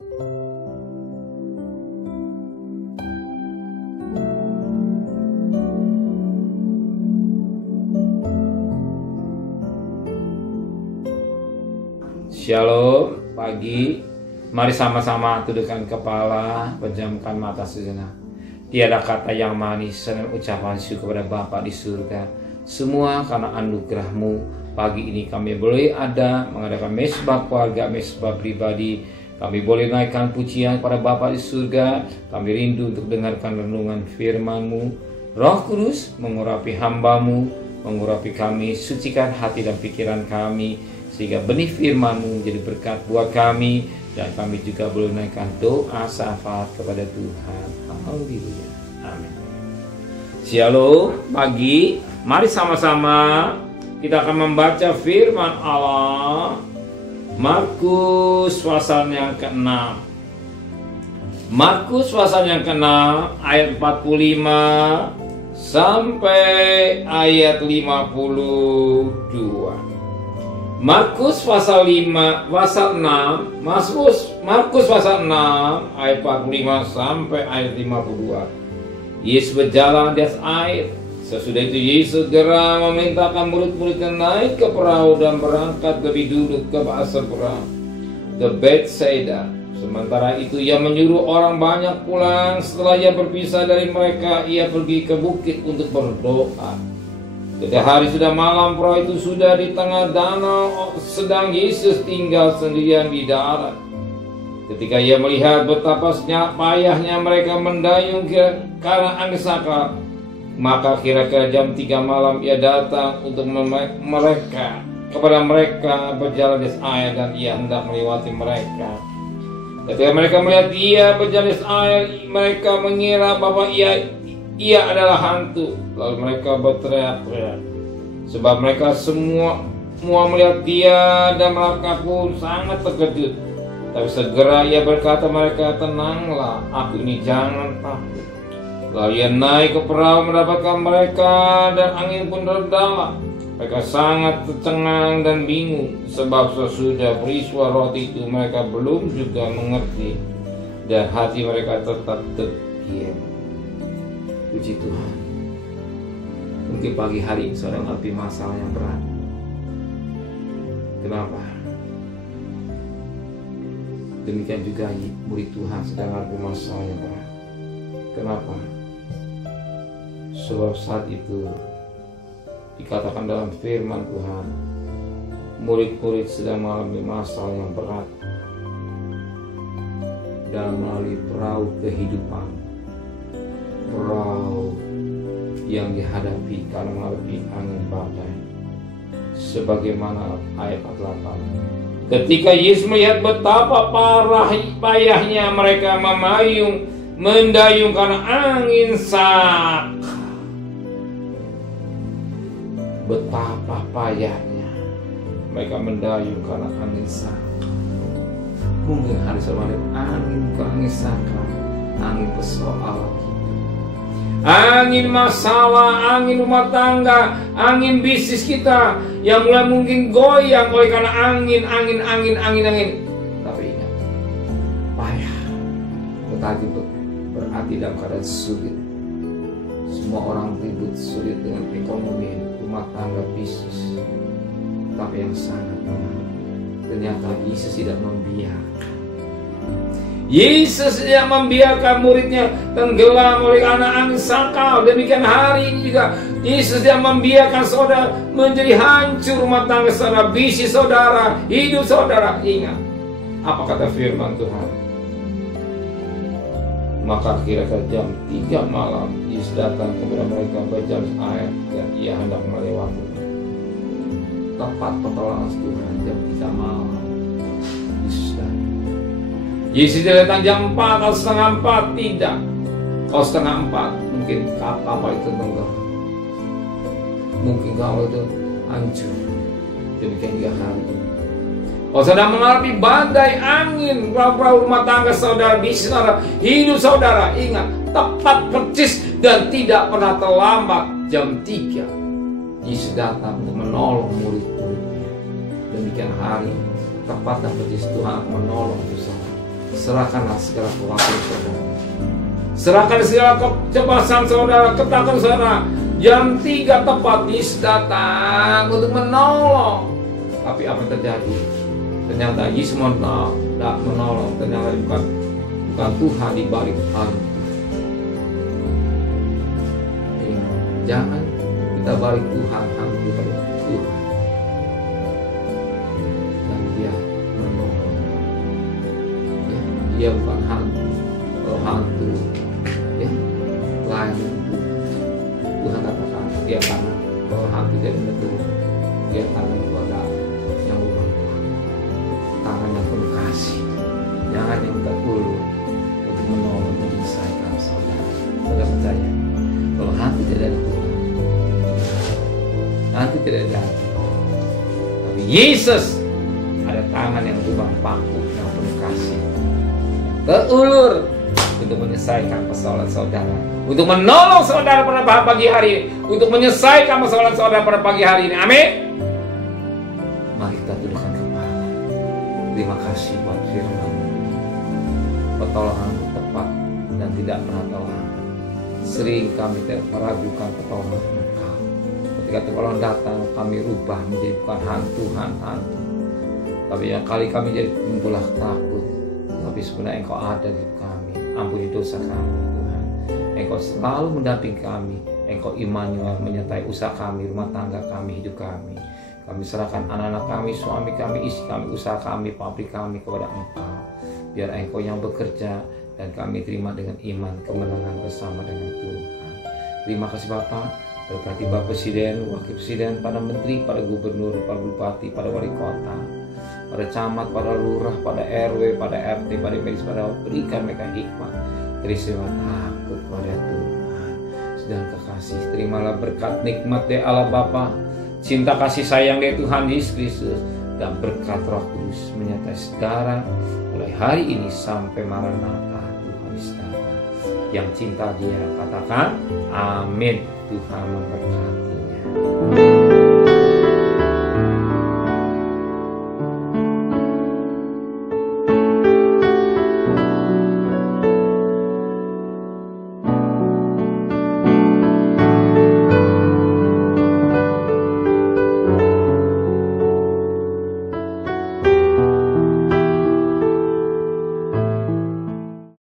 Shalom, pagi. Mari sama-sama tundukkan kepala, pejamkan mata sejenak. Tiada kata yang manis selain ucapan syukur kepada Bapa di surga. Semua karena anugerah-Mu. Pagi ini kami boleh ada mengadakan mesbah keluarga, mesbah pribadi. Kami boleh naikkan pujian kepada Bapa di surga. Kami rindu untuk dengarkan renungan firman-Mu. Roh Kudus mengurapi hamba-Mu, mengurapi kami, sucikan hati dan pikiran kami, sehingga benih firman-Mu menjadi berkat buat kami, dan kami juga boleh menaikkan doa syafaat kepada Tuhan. Haleluya. Amin. Shalom, pagi. Mari sama-sama kita akan membaca firman Allah. Markus pasal yang ke-6. Markus pasal yang ke-6 ayat 45 sampai ayat 52. Markus pasal 6 Markus pasal 6 ayat 45 sampai ayat 52. Yesus berjalan di atas air. Sesudah itu Yesus segera memerintahkan murid-muridnya naik ke perahu dan berangkat lebih dulu ke seberang, ke Betsaida. Sementara itu ia menyuruh orang banyak pulang. Setelah ia berpisah dari mereka, ia pergi ke bukit untuk berdoa. Ketika hari sudah malam, perahu itu sudah di tengah danau, sedang Yesus tinggal sendirian di darat. Ketika ia melihat betapa payahnya mereka mendayung karena angin sakal, maka kira-kira jam 3 malam ia datang untuk kepada mereka berjalan di air, dan ia hendak melewati mereka. Ketika mereka melihat dia berjalan di air, mereka mengira bahwa ia adalah hantu. Lalu mereka berteriak-teriak, sebab mereka semua melihat dia, dan mereka pun sangat terkejut. Tapi segera ia berkata mereka, "Tenanglah, aku ini, jangan takut." Lalu ia naik ke perahu mendapatkan mereka, dan angin pun redalah. Mereka sangat tercengang dan bingung, sebab sesudah peristiwa roti itu mereka belum juga mengerti, dan hati mereka tetap terdiam. Puji Tuhan. Mungkin pagi hari saudara menghadapi masalah yang berat. Kenapa? Demikian juga murid Tuhan sedang menghadapi masalah yang berat. Kenapa? Sebab saat itu dikatakan dalam firman Tuhan, murid-murid sedang mengalami masalah yang berat dalam melalui perahu kehidupan, perahu yang dihadapi karena mengalami angin badai. Sebagaimana ayat 8, ketika Yesus melihat betapa payahnya mereka mendayung karena angin sakal. Betapa payahnya mereka mendayung karena angin sakal. Mungkin hari sebelum angin sakal, angin persoalan, angin masalah, angin rumah tangga, angin bisnis kita yang mulai mungkin goyang oleh karena angin. Tapi ingat, payah berarti dalam keadaan sulit. Semua orang ribut, sulit dengan ekonomi, rumah tangga, bisnis. Tapi yang sangat menarik, ternyata Yesus tidak membiarkan. Yesus yang membiarkan muridnya tenggelam oleh angin sakal. Demikian hari ini juga Yesus yang membiarkan saudara menjadi hancur rumah tangga saudara, bisnis saudara, hidup saudara. Ingat apa kata firman Tuhan. Maka kira-kira jam 3 malam Yesus datang kepada mereka berjalan air, dan ia hendak melewati. Tepat pertolongan Tuhan jam 3 malam Yesus datang. Yesus tidak datang jam 4 atau setengah 4, tidak. Kalau setengah 4 mungkin kapal itu tenggelam, mungkin kapal itu hancur. Demikian juga hari ini. Kalau sedang mengalami badai angin, perahu rumah tangga saudara, bisnis saudara, hidup saudara, ingat, tepat persis dan tidak pernah terlambat. Jam 3 Yesus datang untuk menolong murid-muridnya. Demikian hari tepat dan persis Tuhan akan menolong saudara. serahkanlah segala kekuatan saudara. Serahkan segala kecemasan saudara, ketakutan saudara. Jam 3 tepat Yesus datang untuk menolong. Tapi apa yang terjadi? Ternyata Yesus menolong. Ternyata bukan Tuhan di balik hal. Jangan kita balik Tuhan hantu pada Tuhan. Dan Dia menolong. Ya, Dia bukan hantu. Kalau hantu, ya, lain Tuhan katakan Dia tangan. Kalau hantu jadi betul, Dia tangan kepada yang bermanfaat, tangan yang penuh kasih. Jangan yang kita ulur untuk menolong, menyelesaikan saudara. Saudara percaya, kalau hantu tidak dari Tuhan, hantu tidak dari. Tapi Yesus ada tangan yang lubang paku yang penuh kasih, terulur untuk menyelesaikan persoalan saudara, untuk menolong saudara pada pagi hari ini, untuk menyelesaikan persoalan saudara pada pagi hari ini. Amin. Mari kita tundukkan kepala. Terima kasih buat firman, pertolongan tepat dan tidak pernah terlambat. Sering kami tidak meragukan pertolongan Engkau. Ketika pertolongan datang, kami rubah menjadi bukan hantu. Tapi yang kali kami jadi timbullah takut. Tapi sebenarnya Engkau ada di kami. Ampuni dosa kami Tuhan. Engkau selalu mendampingi kami. Engkau Immanuel menyertai usaha kami, rumah tangga kami, hidup kami. Kami serahkan anak-anak kami, suami kami, istri kami, usaha kami, pabrik kami kepada Engkau. Biar Engkau yang bekerja dan kami terima dengan iman kemenangan bersama dengan Tuhan. Terima kasih Bapak. Berkati Bapak Presiden, Wakil Presiden, pada Menteri, pada Gubernur, pada Bupati, pada Wali Kota, pada Camat, pada Lurah, pada RW, pada RT, pada medis, pada berikan mereka hikmat, terima takut kepada Tuhan. Sedang kekasih, terimalah berkat nikmat dari Allah Bapa, cinta kasih sayang dari Tuhan Yesus Kristus, dan berkat Roh Kudus menyertai saudara mulai hari ini sampai Maranatha Tuhan Yesus datang. Yang cinta Dia katakan amin. Tuhan memberkati.